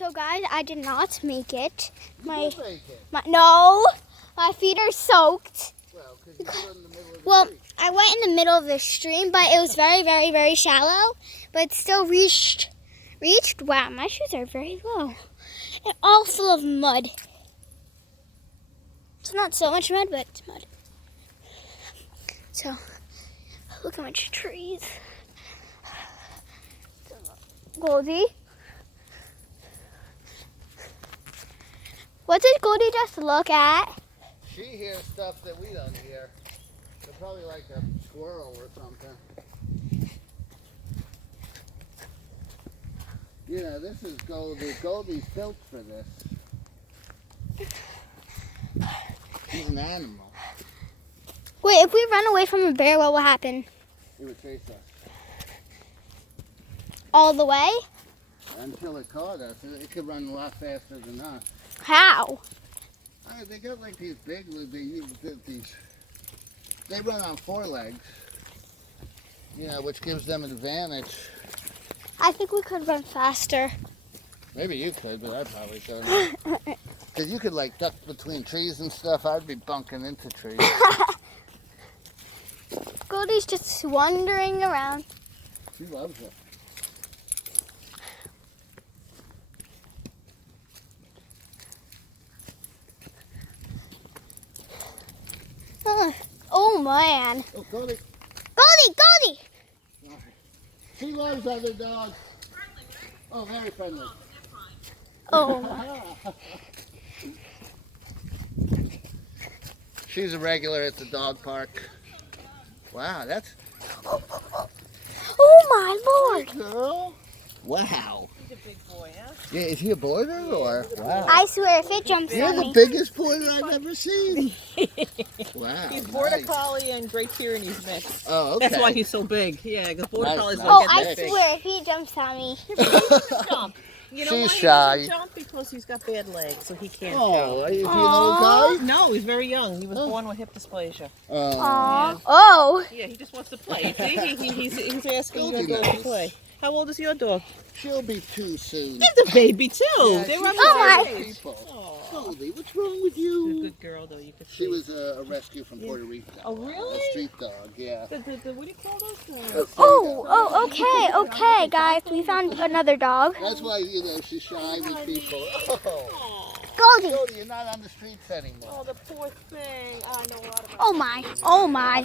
So guys, I did not make it. You did make it. No, my feet are soaked. Well, because you were in the middle of the Well, street. I went in the middle of the stream, but it was very, very, very shallow. But it still reached. Wow, my shoes are very low. And all full of mud. It's not so much mud, but it's mud. So, look at my trees. Goldie. What did Goldie just look at? She hears stuff that we don't hear. They're probably like a squirrel or something. You know, this is Goldie. Goldie's built for this. She's an animal. Wait, if we run away from a bear, what will happen? It would chase us. All the way? Until it caught us. It could run a lot faster than us. How? They got like these big, they run on 4 legs, you know, which gives them an advantage. I think we could run faster. Maybe you could, but I probably couldn't. Because you could like duck between trees and stuff. I'd be bunking into trees. Goldie's just wandering around. She loves it. Oh man. Oh, Goldie. Goldie! She loves other dogs. Oh, very friendly. Oh. She's a regular at the dog park. Wow, that's... Oh my lord. Girl. Wow. He's a big boy, huh? Yeah, is he a border or? Wow. I swear if it jumps You're on the me. biggest border I've ever seen. Wow. He's Border nice. Collie and Great Pyrenees mix. Oh, okay. That's why he's so big. Yeah, because Border Nice, Collies nice. don't Oh, get I that big. swear if he jumps on me. Jump. You know She's why shy. he doesn't jump? Because he's got bad legs, so he can't Oh, is he an old Aw. guy? No, he's very young. He was born with hip dysplasia. Oh. Aw. Oh. Yeah, he just wants to play. See, he's asking your Goldie dog knows. to play. How old is your dog? She'll be too soon. He's a baby too. Yeah, they she's were like Oh, my. people. Aw. Goldie, what's wrong with She's a you? good girl, though. You could She see. was a rescue from Puerto Rico. Oh, really? A street dog, yeah. The what do you call those? A street Oh, dog. okay, guys. We found another dog. That's why, you know, she's shy with people. Oh, Aw. Goldie. Goldie, you're not on the streets anymore. Oh, the poor thing. I know a lot about Oh my. Oh my.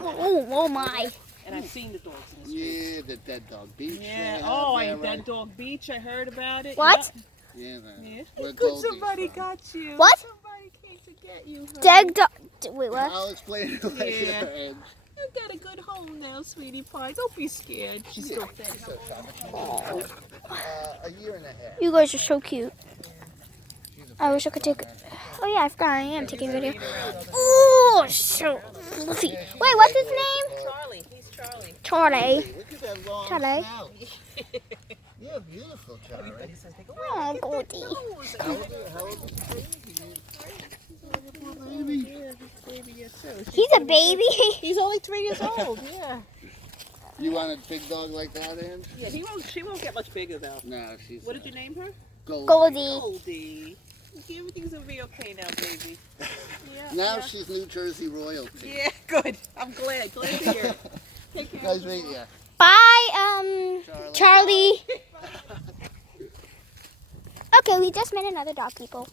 Oh my. And I've seen the dogs in the street. Yeah, the Dead Dog Beach. Yeah. they Oh, have I there, Dead Dog Beach. I heard about it. What? Yeah, man. Yeah. Where Good, Goldie's somebody from. got you. What? Somebody came to get you. honey. Dead dog. Wait, what? I'll explain it later. Yeah. And You got a good home now, sweetie pie. Don't be scared. She's yeah, still thin. she's so shy. A year and a half. You guys are so cute. She's a I wish I could take. Oh yeah, I forgot I am taking a video. Lead around all the- Oh, so fluffy. Wait, what's his name? Charlie. He's Charlie. Charlie. Look at that long Charlie. snout. You're beautiful, Charlie. Everybody says they go, Oh, "Look at Goldie. that nose." How old is the baby? Yeah, he's a baby yet too. He's a baby. He's only 3 years old. Yeah. You want a big dog like that, Ange? Yeah. She won't get much bigger though. No, she's. What did you name her? Goldie. Goldie. Goldie. Okay, everything's gonna be okay now, baby. Yeah. Now yeah. she's New Jersey royalty. Yeah, good. I'm glad. Glad to hear. Take care. Guys, wait, yeah. Bye, Charlie. Okay, we just met another dog, people.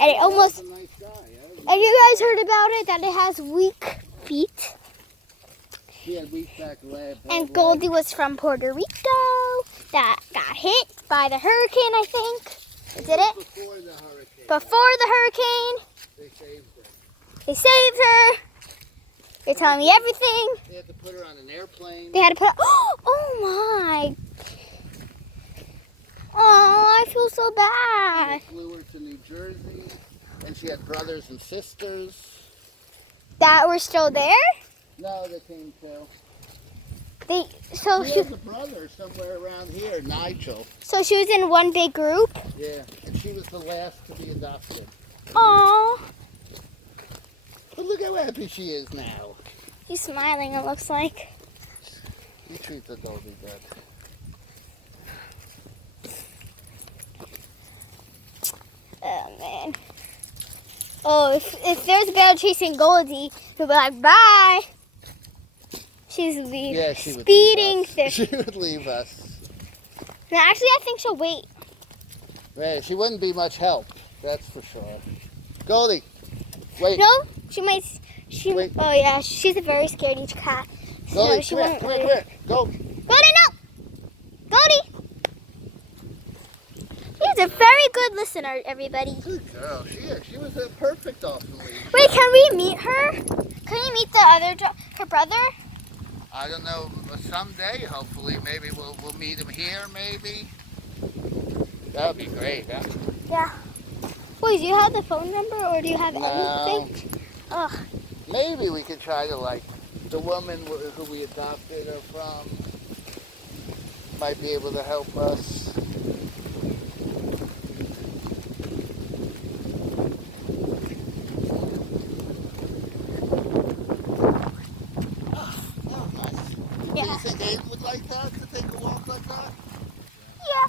And it almost. That's a nice guy, yeah? And you guys heard about it, that it has weak feet. She had weak back leg. And Goldie was from Puerto Rico that got hit by the hurricane, I think. Did it? Before the hurricane. Before the hurricane, They saved her. they saved her. They're telling me everything. They had to put her on an airplane. They had to put. Oh my! Oh, I feel so They bad. flew her to New Jersey. And she had brothers and sisters. That we're still there. No, they came too. So She she, has a brother somewhere around here, Nigel. so she was in one big group. Yeah, and she was the last to be adopted. Aw, But look how happy she is now. he's smiling. It looks like. You treat the doggy good. Oh, if there's a bear chasing Goldie, he'll be like, bye. She's leaving. Yeah, she would Speeding leave through. us. She would leave us. No, actually, I think she'll wait. Right, she wouldn't be much help. That's for sure. Goldie, wait. No, she might. Wait. Oh yeah, she's a very scaredy cat. Goldie, No, she come here, won't come here, wait. come here. Go. Goldie, no! Goldie! She's a very good listener, everybody. Good girl. She is. She was perfect off the leash. Wait, can we meet her? Can we meet the other, her brother? I don't know. Someday, hopefully, maybe we'll meet him here. Maybe. That would be great. Huh? Yeah. Wait, do you have the phone number or do you have No. anything? Ugh. Maybe we could try to the woman who we adopted her from might be able to help us. Do Yeah. you think Abe would like that, to take a walk like that? Yeah.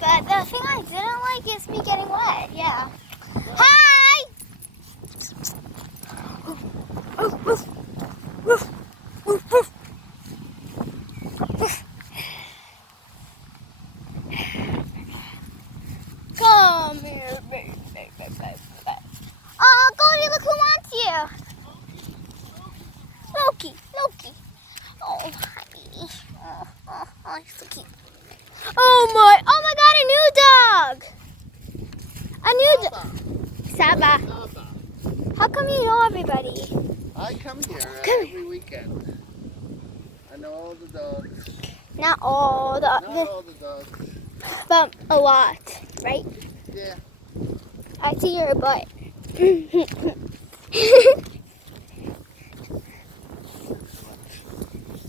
But the thing I didn't like is me getting wet. Yeah. Hi! Woof, woof. Woof, woof, woof. Come here, baby. Oh, Goldie, look who wants you. Loki, Loki. Oh, honey. Oh, he's so cute. Oh my God, a new dog. Saba. How come you know everybody? I come here Come every weekend. I know all the dogs. Not all Not all the dogs. but a lot, right? Yeah. I see your butt.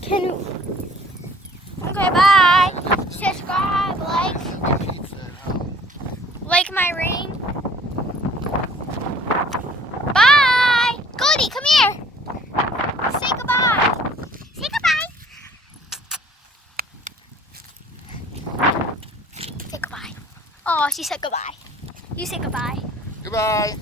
Can you? Okay, bye. Subscribe, like my ring. Bye. Goldie, come here. Say goodbye. Say goodbye. Say goodbye. Oh, she said goodbye. You say goodbye. Goodbye.